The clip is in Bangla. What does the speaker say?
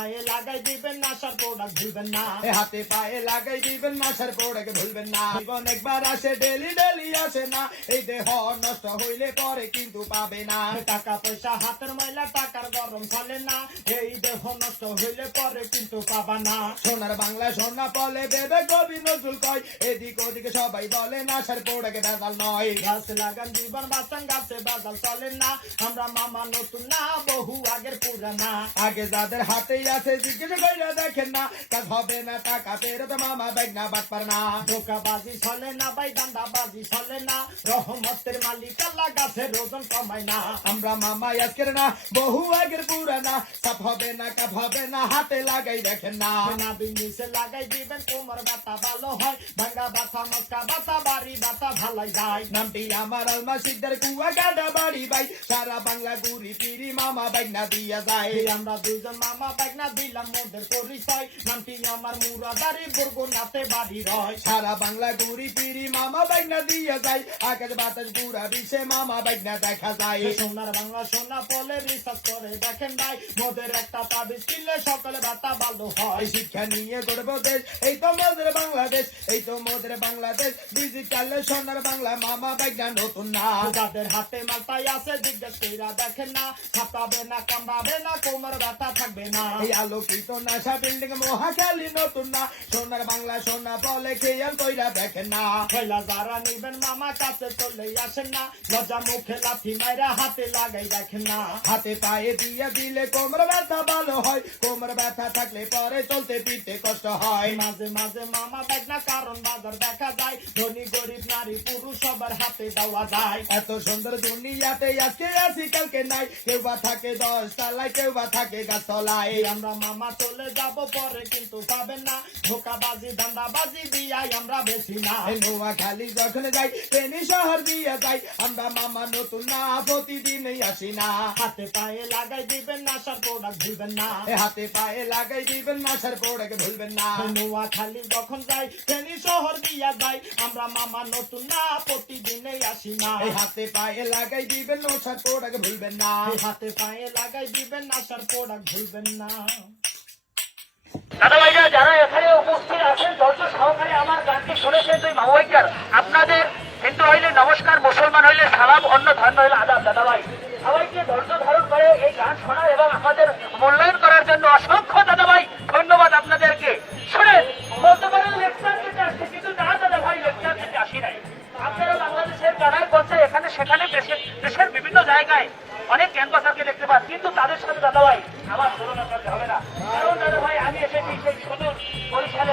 পায়ে লাগাই দিবেন নাশার প্রোডাক্ট ভুলবেন না, হাতে পায়ে লাগাই দিবেন নাশার প্রোডাক্ট ভুলবেন না। জীবন একবার আসে ডেলি ডেলি আসে না, এই দেহ নষ্ট হইলে পরে কিন্তু পাবে না। টাকা পয়সা হাতের ময়লা টাকার গরম চলে না, এই দেহ নষ্ট হইলে পরে কিন্তু পাবা না। সোনার বাংলা সোনা বলে বেদে কবি নজরুল কয়, এদিক ওদিকে সবাই বলে নাশার প্রোডাক্ট ভেজাল নয়। গাছ লাগান জীবন বাঁচান গাছে বাজাল চলে না, আমরা মামা নতুন না বহু আগের পুরানা। আগে যাদের হাতেই আছে জিজ্ঞেস কইরা দেখেন না, কাজ হবে না টাকা ফেরত মামা ব্যাগ না বাটপার না। ধোকাবাজি চলে না ভাই দান্দাবাজি চলে না, রহমতের মালিক আল্লাহ গাছের ওজন কমায় না। আমরা মামা আজকের না বহু আগের পুরানা, কাপ হবে না কাপ হবে না হাতে লাগাই দেখেন না। নাবির নিচে লাগাই দিবেন কোমর ব্যথা ভালো হয়, ভাঙ্গা ব্যথা মস্কা ব্যথা বাড়ি ব্যথা ভালাই যায়। নামটি আমার আলমা সিদ্ধার কুয়া গাডা বাড়ি ভাই, সারা বাংলা গুড়ি পিড়ি মামা ব্যাগ না দিয়া যায়। আমরা দুজন মামা ব্যাগ না দিলাম মোদের পরিচয়, নামটি আমার মুরাদারি বরগুনাতে বাড়ি রয়। সারা বাংলা গুড়ি পিড়ি মামা ব্যাগ না দিয়া যায়, আকাশ বাতাস গুড়া বিষে মামা ব্যাগ না দেখা যায়। সোনার বাংলা সোনা বলে রিসার্চ করে দেখেন ভাই, মোদের একটা তাবিজ কিনলে সকলে ব্যথা ভালো হয়। শিক্ষা নিয়ে গড়ব দেশ, এই তো মোদের বাংলাদেশ, এই তো মোদের বাংলাদেশ। ডিজিটাল সোনার বাংলা মামা ব্যাগ না নতুন না। যাদের হাতে মালটাই আছে জিজ্ঞেস কইরা দেখেন না, ছাপাবে না কামড়াবে না কোমর ব্যথা থাকবে না। এই আলোকিত নাশা বিল্ডিং মহাখালী নতুন না, সোনার বাংলা সোনা বলে খেয়াল কইরা দেখেন না। খেলা যারা নিবেন মামা কাছে চলে আসেন না, লজ্জা মুখে লাথি মাইরা হাতে লাগাই দেখেন না। হাতে পায়ে দিয়ে দিলে কোমর ব্যথা ভালো হয়, কোমর ব্যথা থাকলে পরে চলতে ফিরতে কষ্ট হয়। মাঝে মাঝে মামা ব্যাগ না কারণ বাজার দেখা যায়, ধনী গরিব নারী পুরুষ সবার হাতে দেওয়া যায়। এত সুন্দর দুনিয়াতে আজকে আছি কালকে নাই, কেউ বা থাকে 10 তলায় কেউ বা থাকে গাছ তলায়। আমরা মামা চলে যাব পরে কিন্তু পাবেন না, ধোকাবাজি ধান্দাবাজি দিয়াই আমরা বেশি না। নোয়াখালী যখন যাই ফেনী শহর দিয়ে যাই, আমরা মামা নতুন না প্রতিদিনই আসি না। হাতে পায়ে লাগাই দিবেন নাশার প্রোডাক্ট ভুলবেন না, হাতে পায়ে লাগাই দিবেন নাশার প্রোডাক্ট ভুলবেন না। নোয়াখালী যখন যাই ফেনী শহর দিয়া যাই, আমরা মামা নতুন না প্রতিদিনই আসি না। হাতে পায়ে লাগাই দিবেন নাশার প্রোডাক্ট ভুলবেন না। হাতে পায়ে লাগাই দিবেন নাশার প্রোডাক্ট ভুলবেন না। দাদা ভাইরা যারা এখানে উপস্থিত আছেন ধৈর্য সহকারে আমার গানটি শুনেছেন দুই মাওয়াইকার, আপনাদের হিন্দু হইলে নমস্কার, মুসলমান হইলে সালাম, অন্য ধর্ম হইলে আদাব। দাদা ভাই সবাইকে ধৈর্য ধারণ করে এই গান শোনার এবং আমাদের মূল্যায়ন করার জন্য অসংখ্য দাদা ভাই ধন্যবাদ আপনাদেরকে। শুনেন বলতে পারেন লেকচার দিতে আসছে, কিন্তু না দাদা ভাই লেকচার দিতে আসি নাই। আপনারা বাংলাদেশের গানের করছে এখানে সেখানে দেশের বিভিন্ন জায়গায় অনেক ক্যানভাসারকে দেখতে পান, কিন্তু তাদের সাথে দাদা ভাই আমার তুলনা করতে হবে না। কারণ দাদা ভাই আমি এসেছি সেই সুদূর বরিশালে